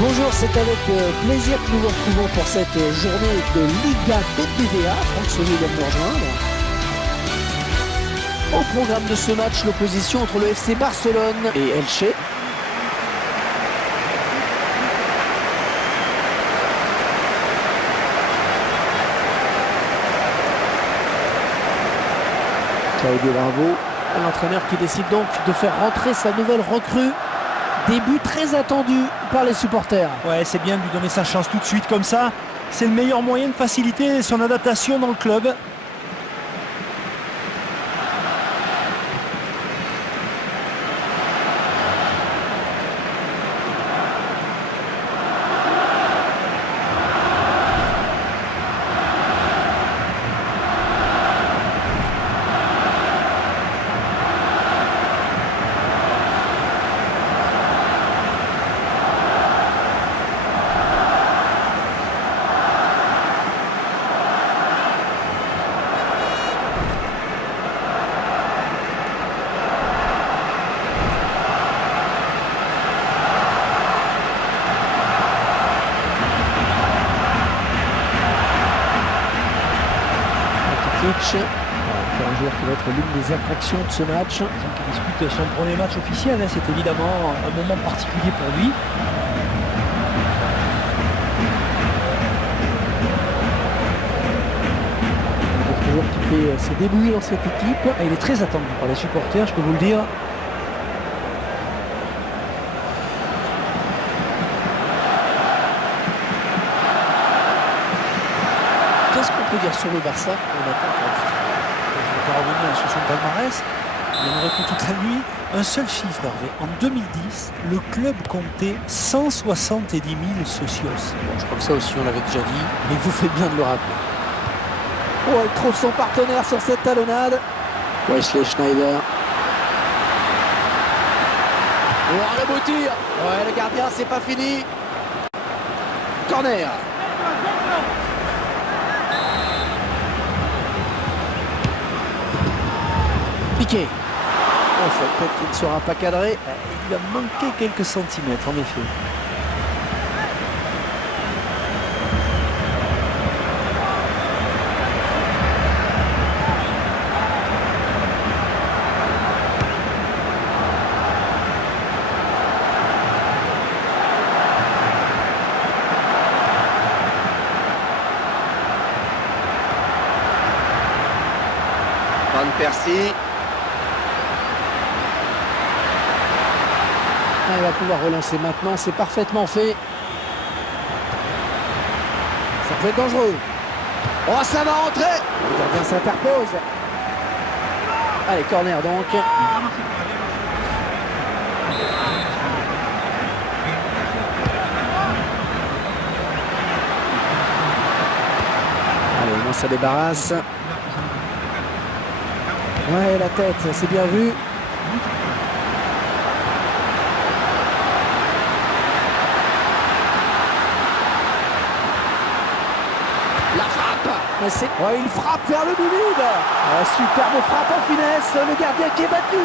Bonjour, c'est avec plaisir que nous vous retrouvons pour cette journée de Liga BBVA. Franck Saunier vient de nous rejoindre. Au programme de ce match, l'opposition entre le FC Barcelone et Elche. Claudio Bravo, l'entraîneur qui décide donc de faire rentrer sa nouvelle recrue. Début très attendu par les supporters. Ouais, c'est bien de lui donner sa chance tout de suite comme ça. C'est le meilleur moyen de faciliter son adaptation dans le club. Un joueur qui va être l'une des attractions de ce match. Qui dispute son premier match officiel, hein. C'est évidemment un moment particulier pour lui. Un joueur qui fait ses débuts dans cette équipe. Et il est très attendu par les supporters, je peux vous le dire. Qu'est-ce qu'on peut dire sur le Barça? On n'a pas encore dit. Je ne vais pas revenir sur son palmarès. Il en aurait pour toute la nuit. Un seul chiffre, Hervé. En 2010, le club comptait 170 000 socios. Bon, je crois que ça aussi on l'avait déjà dit, mais il vous fait bien de le rappeler. Oh, il trouve son partenaire sur cette talonnade. Wesley Schneider. Oh, le beau tir. Ouais, le gardien, c'est pas fini. Corner. Piqué. Oh, cette tête qui ne sera pas cadrée. Il a manqué quelques centimètres, en effet. Van Persie. Il va pouvoir relancer maintenant, c'est parfaitement fait. Ça peut être dangereux. Oh, ça va rentrer. Le gardien s'interpose. Allez, corner donc. Allez, au moins ça débarrasse. Ouais, la tête, c'est bien vu. La frappe. Ouais, il frappe vers le but vide. Superbe frappe en finesse. Le gardien qui est battu.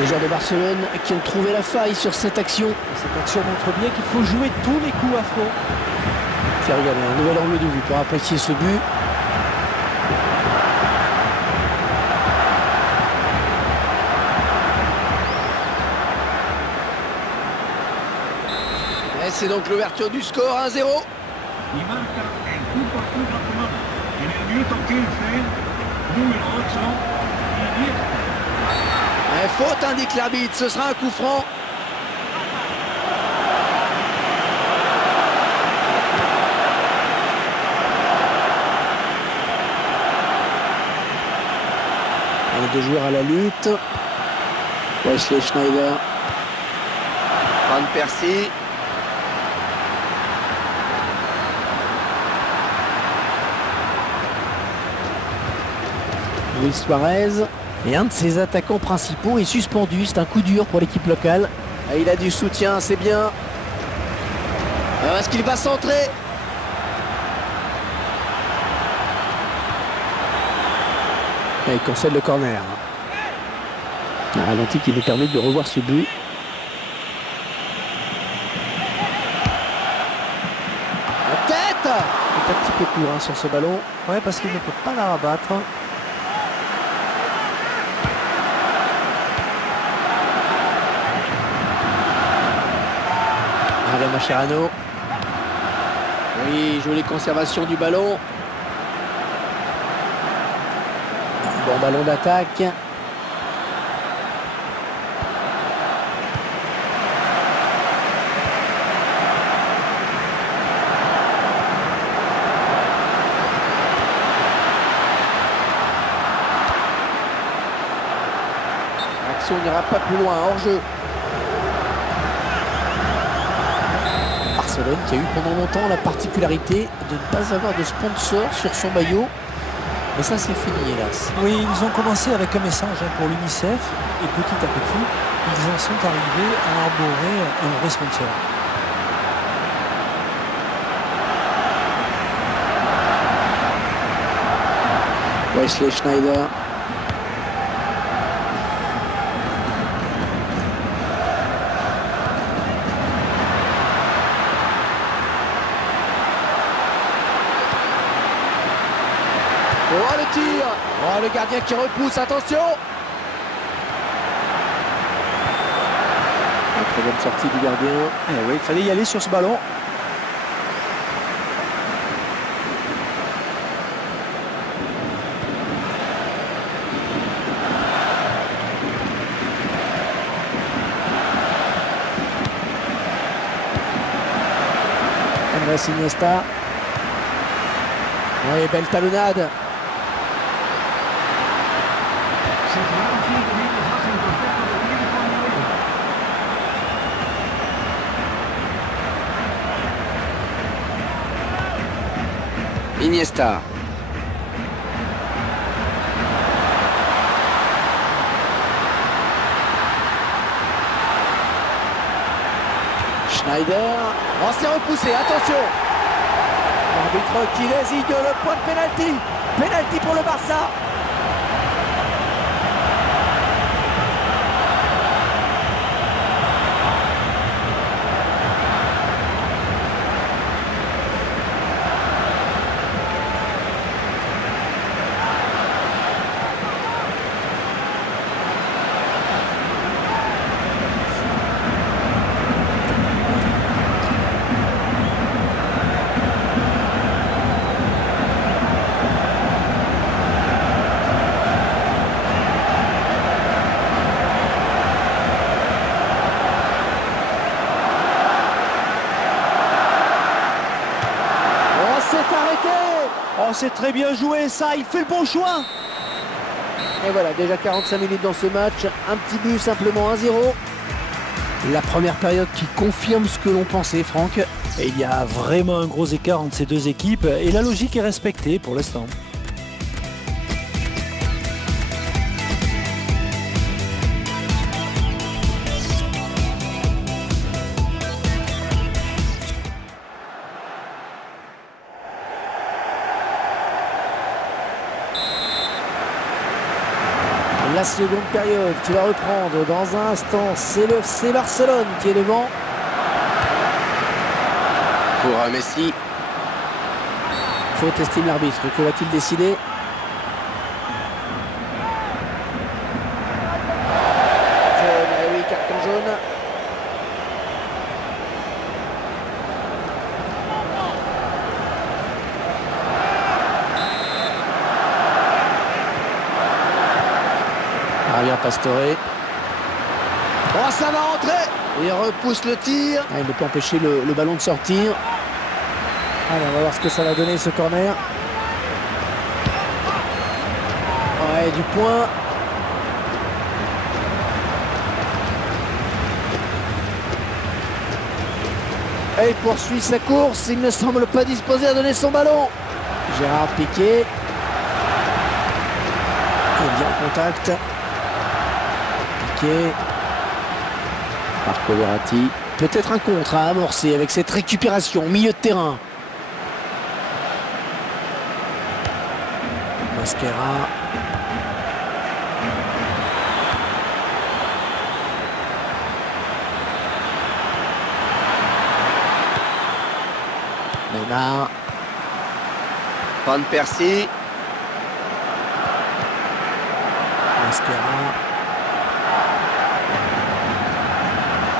Les joueurs de Barcelone qui ont trouvé la faille sur cette action. Cette action montre bien qu'il faut jouer tous les coups à fond. Tiens, regardez, un nouvel angle de vue pour apprécier ce but. Et c'est donc l'ouverture du score, 1-0. Faute, indique l'arbitre, ce sera un coup franc. Les deux joueurs à la lutte. Wesley Schneider. Van Persie. Luis Suarez. Et un de ses attaquants principaux est suspendu. C'est un coup dur pour l'équipe locale. Et il a du soutien, c'est bien. Est-ce qu'il va centrer? Et il concède le corner. Un ralenti qui nous permet de revoir ce but. La tête! Il est un petit peu court sur ce ballon. Ouais, parce qu'il ne peut pas la rabattre. Avec Mascherano. Oui, jolie conservation du ballon. Bon ballon d'attaque. L'action n'ira pas plus loin, hors jeu. Barcelone qui a eu pendant longtemps la particularité de ne pas avoir de sponsor sur son maillot. Mais ça c'est fini hélas. Oui, ils ont commencé avec un message pour l'UNICEF et petit à petit, ils en sont arrivés à arborer un vrai sponsor. Wesley Schneider. Oh le tir! Oh le gardien qui repousse, attention! Une très bonne sortie du gardien. Eh oui, il fallait y aller sur ce ballon. Andrés Iniesta. Oui, belle talonnade. Iniesta. Schneider. Oh, c'est repoussé, attention! L'arbitre qui désigne le point de pénalty. Pénalty pour le Barça. Oh, c'est très bien joué ça, il fait le bon choix. Et voilà, déjà 45 minutes dans ce match. Un petit but, simplement 1-0. La première période qui confirme ce que l'on pensait, Franck. Et il y a vraiment un gros écart entre ces deux équipes et la logique est respectée pour l'instant. La seconde période qui va reprendre dans un instant. C'est le FC Barcelone qui est devant. Pour Messi. Faute, estime l'arbitre. Que va-t-il décider? Jaune, eh oui, carton jaune. Bien Pastore. Oh, ça va rentrer. Il repousse le tir. Il ne peut empêcher le ballon de sortir. Allez, on va voir ce que ça va donner ce corner. Ouais, du point. Et il poursuit sa course. Il ne semble pas disposé à donner son ballon. Gérard Piqué. Il est bien en contact. Marco Verratti. Peut-être un contre à amorcer avec cette récupération au milieu de terrain. Masquera. Neymar. Van Persie. Masquera.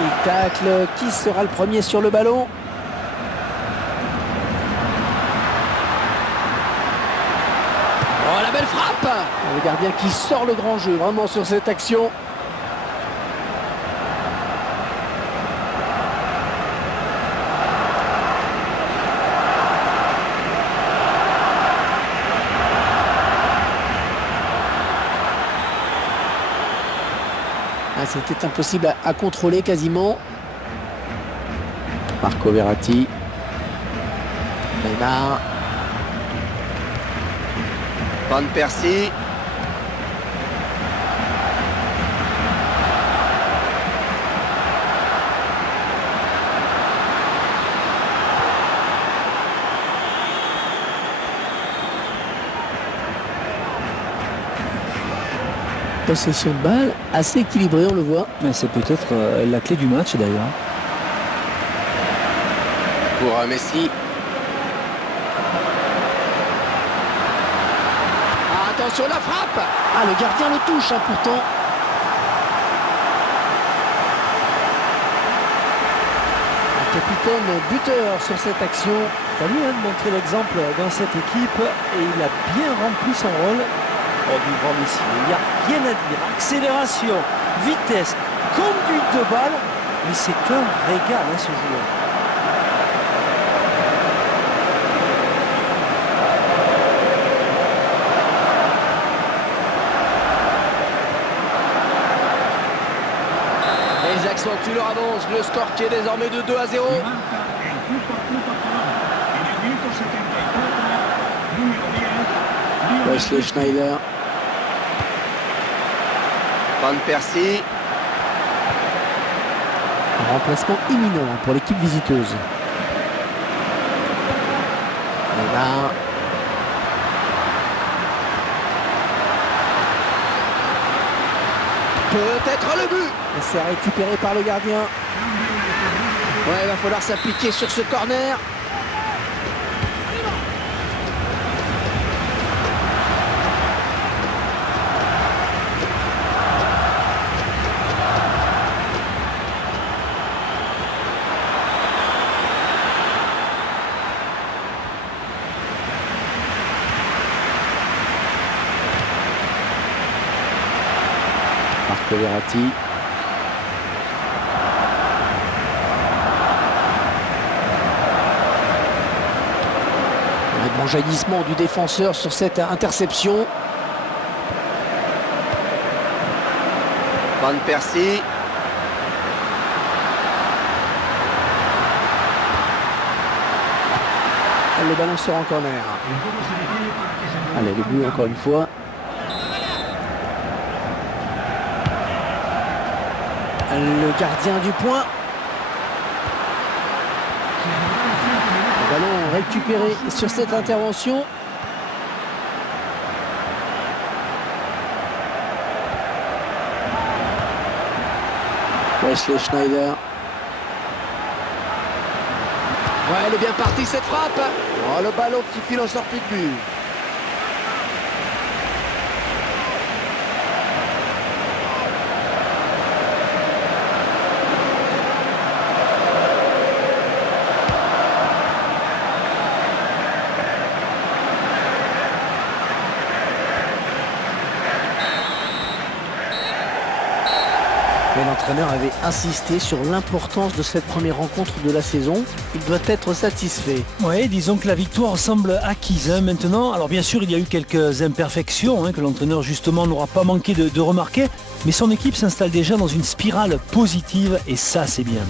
Il tacle. Qui sera le premier sur le ballon? Oh, la belle frappe! Le gardien qui sort le grand jeu vraiment sur cette action. Ah, c'était impossible à contrôler quasiment. Marco Verratti. Neymar. Van Persie. Possession de balle assez équilibrée, on le voit. C'est peut-être la clé du match d'ailleurs. Pour Messi. Ah, attention la frappe! Ah, le gardien le touche pourtant. Le capitaine buteur sur cette action. C'est à lui de montrer l'exemple dans cette équipe et il a bien rempli son rôle. Du grand Messi, il n'y a rien à dire. Accélération, vitesse, conduite de balle, mais c'est un régal ce joueur. Ils accentuent leur avance, le score qui est désormais de 2-0. Wesley Schneider. Van Persie. Un remplacement imminent pour l'équipe visiteuse. Neymar. Peut-être le but. C'est récupéré par le gardien. Ouais, il va falloir s'appliquer sur ce corner. Marco Verratti. Un bon jaillissement du défenseur sur cette interception. Van Persie. Le ballon sort en corner. Allez, le but encore une fois. Le gardien du point. Le ballon récupéré sur cette intervention. Wesley Schneider. Ouais, elle est bien partie cette frappe. Oh, le ballon qui file en sortie de but. Mais l'entraîneur avait insisté sur l'importance de cette première rencontre de la saison. Il doit être satisfait. Oui, disons que la victoire semble acquise maintenant. Alors bien sûr, il y a eu quelques imperfections que l'entraîneur justement n'aura pas manqué de remarquer. Mais son équipe s'installe déjà dans une spirale positive et ça, c'est bien.